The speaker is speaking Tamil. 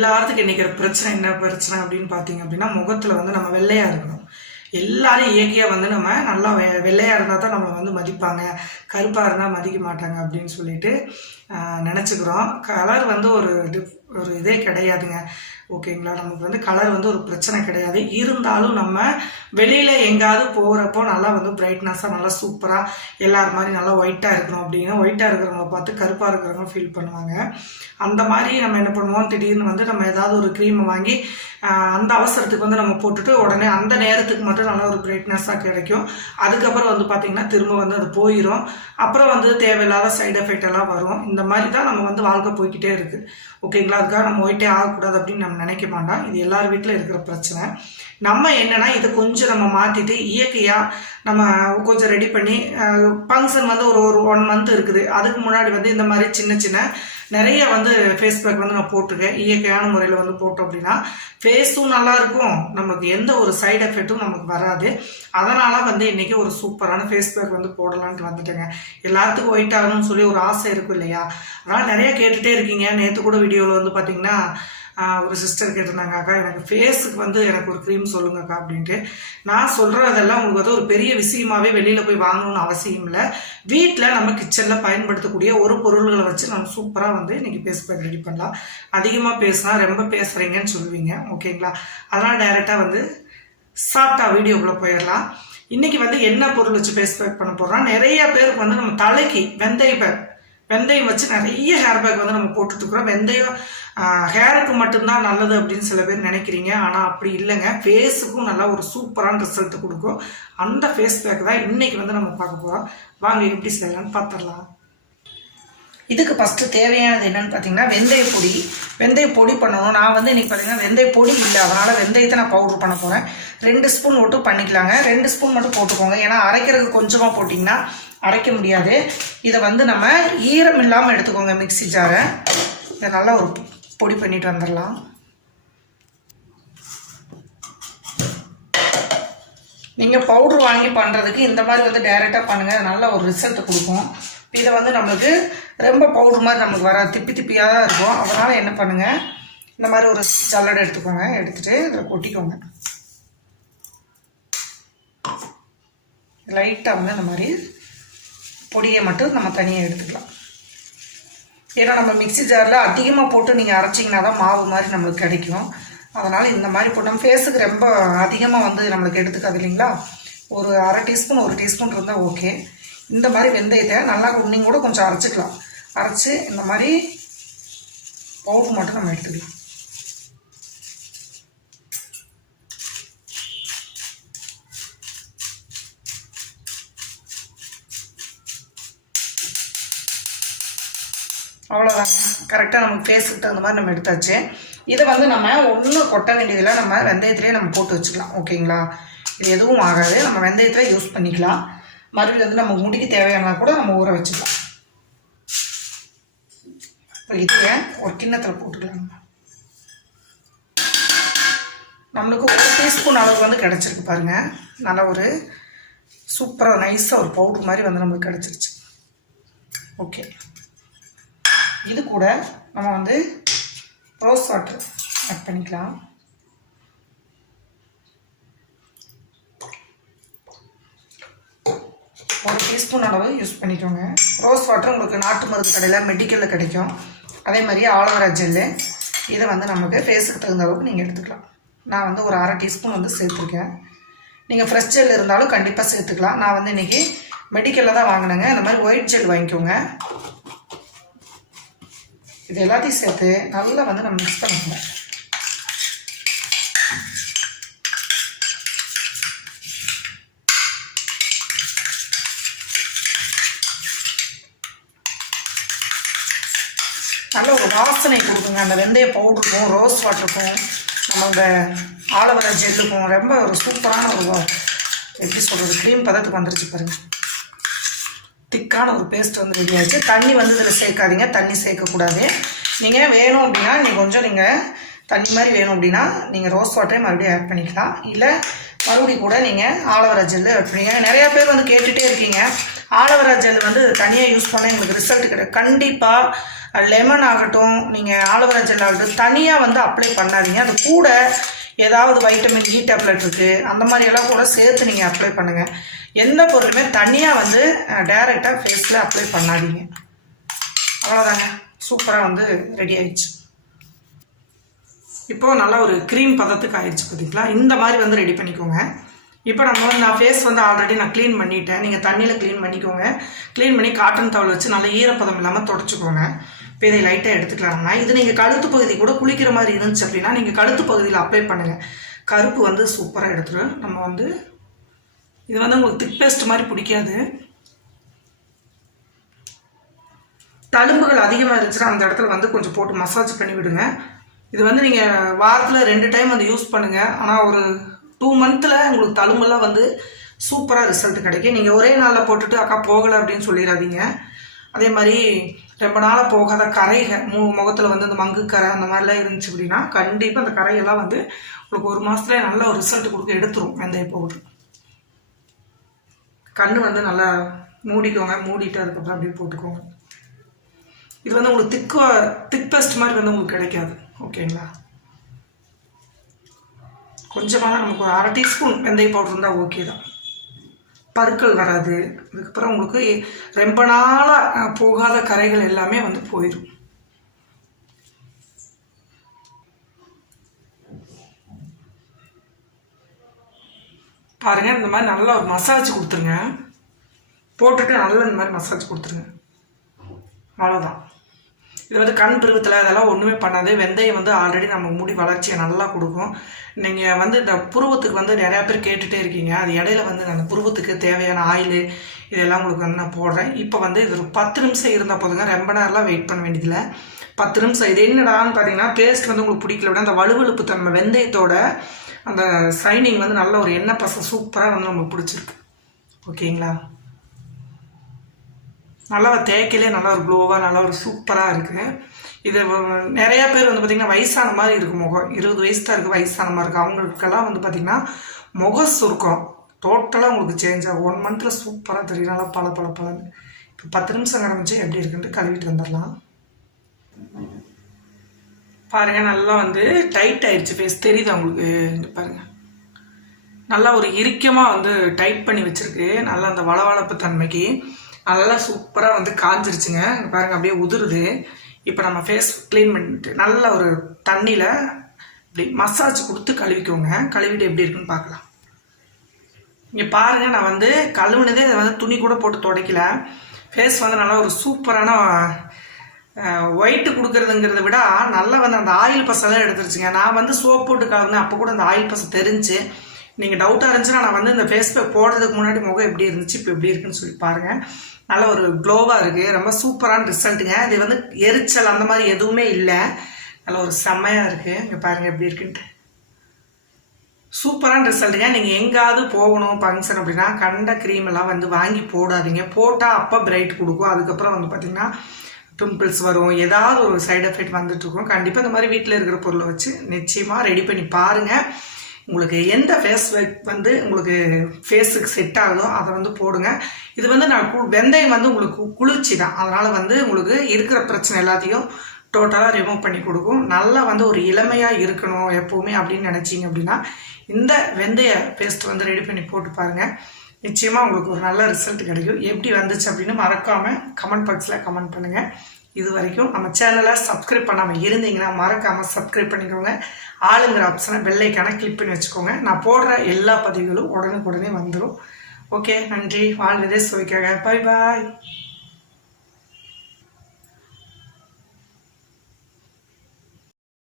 எல்லாத்துக்கும் இன்னைக்கு பிரச்சனை என்ன பிரச்சனை அப்படின்னு பார்த்தீங்க அப்படின்னா முகத்தில் வந்து நம்ம வெள்ளையாக இருக்கணும். எல்லாரும் இயற்கையாக வந்து நம்ம நல்லா வெ வெள்ளையாக இருந்தால் தான் நம்ம வந்து மதிப்பாங்க. கருப்பாக இருந்தால் மதிக்க மாட்டாங்க அப்படின்னு சொல்லிட்டு நினச்சிக்கிறோம். கலர் வந்து ஒரு டிஃப் ஒரு இதே கிடையாதுங்க. ஓகேங்களா? நமக்கு வந்து கலர் வந்து ஒரு பிரச்சனை கிடையாது. இருந்தாலும் நம்ம வெளியில் எங்கேயாவது போகிறப்போ நல்லா வந்து பிரைட்னஸாக நல்லா சூப்பராக எல்லார் மாதிரி நல்லா ஒயிட்டாக இருக்கணும் அப்படின்னா ஒயிட்டாக இருக்கிறவங்கள பார்த்து கருப்பாக இருக்கிறவங்க ஃபீல் பண்ணுவாங்க. அந்த மாதிரி நம்ம என்ன பண்ணுவோம்? திடீர்னு வந்து நம்ம ஏதாவது ஒரு க்ரீமை வாங்கி அந்த அவசரத்துக்கு வந்து நம்ம போட்டுட்டு உடனே அந்த நேரத்துக்கு மட்டும் நல்ல ஒரு பிரைட்னஸாக கிடைக்கும். அதுக்கப்புறம் வந்து பார்த்திங்கன்னா திரும்ப வந்து அது போயிடும் அப்புறம் வந்து தேவையில்லாத சைடு எஃபெக்ட் எல்லாம் வரும். இந்த மாதிரி தான் நம்ம வந்து வாழ்க்கை போய்கிட்டே இருக்குது ஓகேங்களா? அதுக்காக நம்ம ஒயிட்டே ஆகக்கூடாது அப்படின்னு நம்ம நினைக்க மாட்டோம் இது எல்லார் வீட்டில் இருக்கிற பிரச்சனை. நம்ம என்னன்னா இதை கொஞ்சம் நம்ம மாற்றிட்டு இயற்கையாக நம்ம கொஞ்சம் ரெடி பண்ணி ஃபங்க்ஷன் வந்து ஒரு ஒரு ஒன் மந்த் இருக்குது. அதுக்கு முன்னாடி வந்து இந்த மாதிரி சின்ன சின்ன நிறைய வந்து ஃபேஸ் பேக் வந்து நான் போட்டிருக்கேன். இயற்கையான முறையில் வந்து போட்டோம் அப்படின்னா ஃபேஸும் நல்லா இருக்கும். நமக்கு எந்த ஒரு சைடு எஃபெக்ட்டும் நமக்கு வராது. அதனால் வந்து இன்னைக்கு ஒரு சூப்பரான ஃபேஸ் பேக் வந்து போடலான்ட்டு வந்துட்டேங்க. எல்லாத்துக்கும் ஒயிட் ஆகணும்னு சொல்லி ஒரு ஆசை இருக்கும் இல்லையா? அதனால் நிறைய கேட்டுகிட்டே இருக்கீங்க. நேற்று கூட வீடியோவில் வந்து பார்த்தீங்கன்னா ஒரு சிஸ்டர் கேட்டிருந்தாங்க அக்கா எனக்கு ஃபேஸுக்கு வந்து எனக்கு ஒரு க்ரீம் சொல்லுங்கக்கா அப்படின்ட்டு. நான் சொல்கிறதெல்லாம் உங்களுக்கு வந்து ஒரு பெரிய விஷயமாவே வெளியில் போய் வாங்கணும்னு அவசியம் இல்லை. வீட்டில் நம்ம கிச்சனில் பயன்படுத்தக்கூடிய ஒரு பொருள்களை வச்சு நம்ம சூப்பராக வந்து இன்றைக்கி ஃபேஸ் பேக் ரெடி பண்ணலாம். அதிகமாக பேசினா ரொம்ப பேசுகிறீங்கன்னு சொல்லுவீங்க. ஓகேங்களா? அதனால் டைரெக்டாக வந்து ஷார்ட்டாக வீடியோக்குள்ளே போயிடலாம். இன்றைக்கி வந்து என்ன பொருள் வச்சு பேஸ் பேக் பண்ண போகிறோம்னா நிறைய பேருக்கு வந்து நம்ம தலைக்கு வெந்தய பேக் வெந்தயம் வச்சு நிறைய ஹேர் பேக் வந்து நம்ம போட்டுட்டுருக்குறோம். வெந்தயம் ஹேருக்கு மட்டும்தான் நல்லது அப்படின்னு சில பேர் நினைக்கிறீங்க. ஆனால் அப்படி இல்லைங்க. ஃபேஸுக்கும் நல்லா ஒரு சூப்பரான ரிசல்ட் கொடுக்கும். அந்த ஃபேஸ் பேக் தான் இன்றைக்கி வந்து நம்ம பார்க்க போகிறோம் வாங்க எப்படி செய்யலாம்னு பார்த்துடலாம் இதுக்கு ஃபஸ்ட்டு தேவையானது என்னன்னு பார்த்தீங்கன்னா வெந்தய பொடி. வெந்தய பொடி பண்ணணும். நான் வந்து இன்றைக்கி பார்த்தீங்கன்னா வெந்தய பொடி இல்லை. அதனால் வெந்தயத்தை நான் பவுடர் பண்ண போகிறேன் ரெண்டு ஸ்பூன் மட்டும் பண்ணிக்கலாங்க. ரெண்டு ஸ்பூன் மட்டும் போட்டுக்கோங்க. ஏன்னா அரைக்கிறதுக்கு கொஞ்சமாக போட்டிங்கன்னா அரைக்க முடியாது. இதை வந்து நம்ம ஈரம் இல்லாமல் எடுத்துக்கோங்க மிக்ஸி ஜாரை. இதை நல்லா ஒரு பொடி பண்ணிட்டு வந்துடலாம். நீங்கள் பவுடர் வாங்கி பண்ணுறதுக்கு இந்த மாதிரி வந்து டைரெக்டாக பண்ணுங்கள் நல்ல ஒரு ரிசல்ட் கொடுக்கும். இதை வந்து நம்மளுக்கு ரொம்ப பவுடர் மாதிரி நமக்கு வராது. திப்பி திப்பியாக தான் இருக்கும். அதனால் என்ன பண்ணுங்கள் இந்த மாதிரி ஒரு சல்லடை எடுத்துக்கோங்க. எடுத்துகிட்டு இதில் கொட்டிக்கோங்க. லைட்டாக வந்து இந்த மாதிரி பொடியை மட்டும் நம்ம தனியாக எடுத்துக்கலாம். ஏன்னா நம்ம மிக்ஸி ஜாரில் அதிகமாக போட்டு நீங்கள் அரைச்சிங்கன்னா தான் மாவு மாதிரி நம்மளுக்கு கிடைக்கும். அதனால் இந்த மாதிரி போட்டு நம்ம ஃபேஸுக்கு ரொம்ப அதிகமாக வந்து நம்மளுக்கு எடுத்துக்காது இல்லைங்களா? ஒரு அரை டீஸ்பூன் ஒரு டீஸ்பூன் இருந்தால் ஓகே இந்த மாதிரி வெந்தயத்தை நல்லா நீங்கள் கூட கொஞ்சம் அரைச்சிக்கலாம். அரைச்சி இந்த மாதிரி பவுடர் மட்டும் நம்ம எடுத்துக்கலாம். அவ்வளோதாங்க கரெக்டாக நம்ம ஃபேஸுக்கு தகுந்த மாதிரி நம்ம எடுத்தாச்சு. இதை வந்து நம்ம ஒன்றும் கொட்ட வேண்டியதில்லை. நம்ம வெந்தயத்திலே நம்ம போட்டு வச்சுக்கலாம். ஓகேங்களா இது எதுவும் ஆகாது. நம்ம வெந்தயத்தில் யூஸ் பண்ணிக்கலாம். மறுபடியும் வந்து நம்ம முடிக்கு தேவையானா கூட நம்ம ஊற வச்சுக்கலாம். இப்போ இதை ஒரு கிண்ணத்தில் போட்டுக்கலாம். நம்மளுக்கு ஒரு டீஸ்பூன் அளவு வந்து கிடச்சிருக்கு பாருங்க. நல்ல ஒரு சூப்பராக நைஸாக ஒரு பவுட்ரு மாதிரி வந்து நம்மளுக்கு கிடச்சிருச்சு. ஓகே இது கூட நம்ம வந்து ரோஸ் வாட்டர் ஆட் பண்ணிக்கலாம். ஒரு டீஸ்பூன் அளவு யூஸ் பண்ணிக்கோங்க. ரோஸ் வாட்டர் உங்களுக்கு நாட்டு மருந்து கடையில் மெடிக்கலில் கிடைக்கும். அதே மாதிரி ஆலோவேரா ஜெல்லு இதை வந்து நமக்கு ஃபேஸுக்கு தகுந்த அளவுக்கு நீங்கள் எடுத்துக்கலாம். நான் வந்து ஒரு அரை டீஸ்பூன் வந்து சேர்த்துருக்கேன். நீங்கள் ஃப்ரெஷ் ஜெல் இருந்தாலும் கண்டிப்பாக சேர்த்துக்கலாம். நான் வந்து இன்றைக்கி மெடிக்கலில் தான் வாங்கினேங்க. இந்த மாதிரி ஒயிட் ஜெல் வாங்கிக்கோங்க. இது எல்லாத்தையும் சேர்த்து நல்லா வந்து நம்ம மிக்ஸ் பண்ணிக்கோங்க நல்ல ஒரு வாசனை கொடுக்குங்க. அந்த வெந்தய பவுடருக்கும் ரோஸ் வாட்டருக்கும் நம்ம இந்த ஆலோவேரா ஜெல்லுக்கும் ரொம்ப ஒரு சூப்பரான ஒரு எப்படி சொல்கிறது க்ரீம் பதத்துக்கு வந்துருச்சு பாருங்க. திக்கான ஒரு பேஸ்ட் வந்து ரெடி தண்ணி வந்து இதில் சேர்க்காதீங்க. தண்ணி சேர்க்கக்கூடாது. நீங்கள் வேணும் அப்படின்னா நீங்கள் கொஞ்சம் நீங்கள் தண்ணி மாதிரி வேணும் அப்படின்னா நீங்கள் ரோஸ் வாட்டரே மறுபடியும் ஆட் பண்ணிக்கலாம். இல்லை மறுபடியும் கூட நீங்கள் ஆலோவேரா ஜெல்லு ஆட் பண்ணிக்கலாம் நிறையா பேர் வந்து கேட்டுகிட்டே இருக்கீங்க. ஆலோவேரா ஜெல் வந்து தனியாக யூஸ் பண்ண எங்களுக்கு ரிசல்ட் கிடையாது கண்டிப்பாக லெமன் ஆகட்டும் நீங்கள் ஆலோவேரா ஜெல் ஆகட்டும் தனியாக வந்து அப்ளை பண்ணாதீங்க. அது கூட ஏதாவது வைட்டமின் இ டேப்லெட் இருக்குது அந்த மாதிரியெல்லாம் கூட சேர்த்து நீங்கள் அப்ளை பண்ணுங்கள் எந்த பொருளுமே தனியாக வந்து டைரெக்டாக ஃபேஸில் அப்ளை பண்ணாதீங்க. அவ்வளோதாங்க சூப்பராக வந்து ரெடி ஆயிடுச்சு. இப்போது நல்லா ஒரு க்ரீம் பதத்துக்கு ஆயிடுச்சு பார்த்தீங்களா இந்த மாதிரி வந்து ரெடி பண்ணிக்கோங்க. இப்போ நம்ம வந்து நான் ஃபேஸ் வந்து ஆல்ரெடி நான் க்ளீன் பண்ணிட்டேன். நீங்கள் தண்ணியில் க்ளீன் பண்ணிக்கோங்க. க்ளீன் பண்ணி காட்டன் தவள் வச்சு நல்லா ஈரப்பதம் இல்லாமல் தொடச்சிக்கோங்க. இப்போ இதை லைட்டாக எடுத்துக்கலாம்னா இது நீங்கள் கழுத்து பகுதி கூட குளிக்கிற மாதிரி இருந்துச்சு அப்படின்னா நீங்கள் கழுத்து பகுதியில் அப்ளை பண்ணுங்கள் கருப்பு வந்து சூப்பராக எடுத்துரும் நம்ம வந்து இது வந்து உங்களுக்கு திக் பேஸ்ட் மாதிரி பிடிக்காது. தழும்புகள் அதிகமாக இருந்துச்சுன்னா அந்த இடத்துல வந்து கொஞ்சம் போட்டு மசாஜ் பண்ணி விடுங்க. இது வந்து நீங்கள் வாரத்தில் ரெண்டு டைம் வந்து யூஸ் பண்ணுங்கள் ஆனால் ஒரு டூ மந்த்தில் உங்களுக்கு தழும்பெல்லாம் வந்து சூப்பராக ரிசல்ட் கிடைக்கும். நீங்கள் ஒரே நாளில் போட்டுட்டு அக்கா போகலை அப்படின்னு சொல்லிடாதீங்க அதே மாதிரி ரொம்ப நாளாக போகாத கரைகள் மு முகத்தில் வந்து இந்த மங்கு கரை அந்த மாதிரிலாம் இருந்துச்சு அப்படின்னா கண்டிப்பாக அந்த கரையெல்லாம் வந்து உங்களுக்கு ஒரு மாதத்துல நல்ல ஒரு ரிசல்ட் கொடுக்க எடுத்துரும் வெந்தய பவுடர் கண் வந்து நல்லா மூடிக்கோங்க மூடிட்டு அதுக்கப்புறம் அப்படியே போட்டுக்கோங்க. இது வந்து உங்களுக்கு திக்கு திக் பெஸ்ட் மாதிரி வந்து உங்களுக்கு கிடைக்காது. ஓகேங்களா கொஞ்சமாக நமக்கு ஒரு அரை டீஸ்பூன் வெந்தய பவுடர் இருந்தால் ஓகே தான். பருக்கள் வராது. அதுக்கப்புறம் உங்களுக்கு ரொம்ப நாளாக போகாத கரைகள் எல்லாமே வந்து போயிடும் பாருங்கள் இந்த மாதிரி நல்லா ஒரு மசாஜ் கொடுத்துருங்க. போட்டுட்டு நல்லா இந்த மாதிரி மசாஜ் கொடுத்துருங்க. அவ்வளோதான் இது வந்து கண் பிருவத்தில் அதெல்லாம் ஒன்றுமே பண்ணாது. வெந்தயம் வந்து ஆல்ரெடி நம்ம முடி வளர்ச்சியை நல்லா கொடுக்கும். நீங்கள் வந்து இந்த புருவத்துக்கு வந்து நிறையா பேர் கேட்டுகிட்டே இருக்கீங்க. அது இடையில வந்து அந்த புருவத்துக்கு தேவையான ஆயில் இதெல்லாம் உங்களுக்கு வந்து நான் போடுறேன். இப்போ வந்து இது ஒரு பத்து நிமிஷம் இருந்தால் போதுங்க. ரொம்ப நேரம்லாம் வெயிட் பண்ண வேண்டியதில்லை. பத்து நிமிஷம் இது என்னடான்னு பார்த்தீங்கன்னா பேஸ்ட் வந்து உங்களுக்கு பிடிக்கல விட அந்த வலுவழுப்பு தன்மை வெந்தயத்தோட அந்த சைனிங் வந்து நல்ல ஒரு எண்ணெய் பசம் சூப்பராக வந்து நம்மளுக்கு பிடிச்சிருக்கு. ஓகேங்களா நல்லா தேய்க்கலே நல்லா ஒரு க்ளோவாக நல்லா ஒரு சூப்பராக இருக்குது இது நிறையா பேர் வந்து பார்த்திங்கன்னா வயசான மாதிரி இருக்கும் முகம். இருபது வயசு தான் இருக்குது வயசான மாதிரி இருக்குது அவங்களுக்கெல்லாம் வந்து பார்த்திங்கன்னா முக சுருக்கம் டோட்டலாக உங்களுக்கு சேஞ்ச் ஆகும். ஒன் மந்தில் சூப்பராக தெரியும். நல்லா பல பல பலன்னு இப்போ பத்து நிமிஷம் ஆரம்பிச்சு எப்படி இருக்குன்ட்டு கழுவிட்டு வந்துடலாம். பாருங்கள் நல்லா வந்து டைட் ஆயிடுச்சு ஃபேஸ் தெரியுது உங்களுக்கு? பாருங்கள் நல்லா ஒரு இறுக்கமாக வந்து டைட் பண்ணி வச்சுருக்கு. நல்லா அந்த வளவளப்பு தன்மைக்கு. நல்லா சூப்பராக வந்து காஞ்சிருச்சுங்க. பாருங்கள் அப்படியே உதிருது. இப்போ நம்ம ஃபேஸ் க்ளீன் பண்ணிட்டு நல்ல ஒரு தண்ணியில் இப்படி மசாஜ் கொடுத்து கழுவிக்கோங்க. கழுவிட்டு எப்படி இருக்குன்னு பார்க்கலாம். இங்கே பாருங்கள் நான் வந்து கழுவுனதே இதை வந்து துணி கூட போட்டு துடைக்கல. ஃபேஸ் வந்து நல்லா ஒரு சூப்பரான ஒயிட்டு கொடுக்குறதுங்கிறத விட நல்லா வந்து அந்த ஆயில் பசெல்லாம் எடுத்துருச்சுங்க. நான் வந்து சோப் போட்டு கழுவுனேன் அப்போ கூட அந்த ஆயில் பசை தெரிஞ்சு. நீங்கள் டவுட்டாக இருந்துச்சுன்னா நான் வந்து இந்த ஃபேஸ் பேக் போடுறதுக்கு முன்னாடி முகம் எப்படி இருந்துச்சு இப்போ எப்படி இருக்குன்னு சொல்லி பாருங்கள் நல்ல ஒரு க்ளோவாக இருக்குது ரொம்ப சூப்பரான ரிசல்ட்டுங்க. இது வந்து எரிச்சல் அந்த மாதிரி எதுவுமே இல்லை. நல்ல ஒரு செம்மையாக இருக்குது இங்கே பாருங்கள் எப்படி இருக்குன்ட்டு. சூப்பரான ரிசல்ட்டுங்க. நீங்கள் எங்காவது போகணும் ஃபங்க்ஷன் அப்படின்னா கண்ட க்ரீம் எல்லாம் வந்து வாங்கி போடாதீங்க. போட்டால் அப்போ பிரைட் கொடுக்கும். அதுக்கப்புறம் வந்து பார்த்திங்கன்னா பிம்பிள்ஸ் வரும். ஏதாவது ஒரு சைடு எஃபெக்ட் வந்துட்டுருக்கும் கண்டிப்பாக இந்த மாதிரி வீட்டில் இருக்கிற பொருளை வச்சு நிச்சயமாக ரெடி பண்ணி பாருங்கள் உங்களுக்கு எந்த ஃபேஸ் வந்து உங்களுக்கு ஃபேஸுக்கு செட் ஆகுதோ அதை வந்து போடுங்க. இது வந்து நான் கு- வெந்தயம் வந்து உங்களுக்கு குளிர்ச்சி தான். அதனால் வந்து உங்களுக்கு இருக்கிற பிரச்சனை எல்லாத்தையும் டோட்டலாக ரிமூவ் பண்ணி கொடுக்கும். நல்லா வந்து ஒரு இளமையாக இருக்கணும் எப்போவுமே அப்படின்னு நினச்சிங்க அப்படின்னா இந்த வெந்தய பேஸ்ட் வந்து ரெடி பண்ணி போட்டு பாருங்கள் நிச்சயமாக உங்களுக்கு ஒரு நல்ல ரிசல்ட் கிடைக்கும். எப்படி வந்துச்சு அப்படின்னு மறக்காமல் கமெண்ட் பாக்ஸில் கமெண்ட் பண்ணுங்கள் இது வரைக்கும் நம்ம சேனலை சப்ஸ்கிரைப் பண்ணாமல் இருந்தீங்கன்னா மறக்காமல் சப்ஸ்கிரைப் பண்ணிக்கோங்க. ஆளுங்கிற ஆப்ஷனை பெல்லைக்கான கிளிக் பண்ணி வச்சுக்கோங்க. நான் போடுற எல்லா பதிவுகளும் உடனுக்குடனே வந்துடும் ஓகே நன்றி. வாழ்வதே சுவைக்காக. பாய் பாய்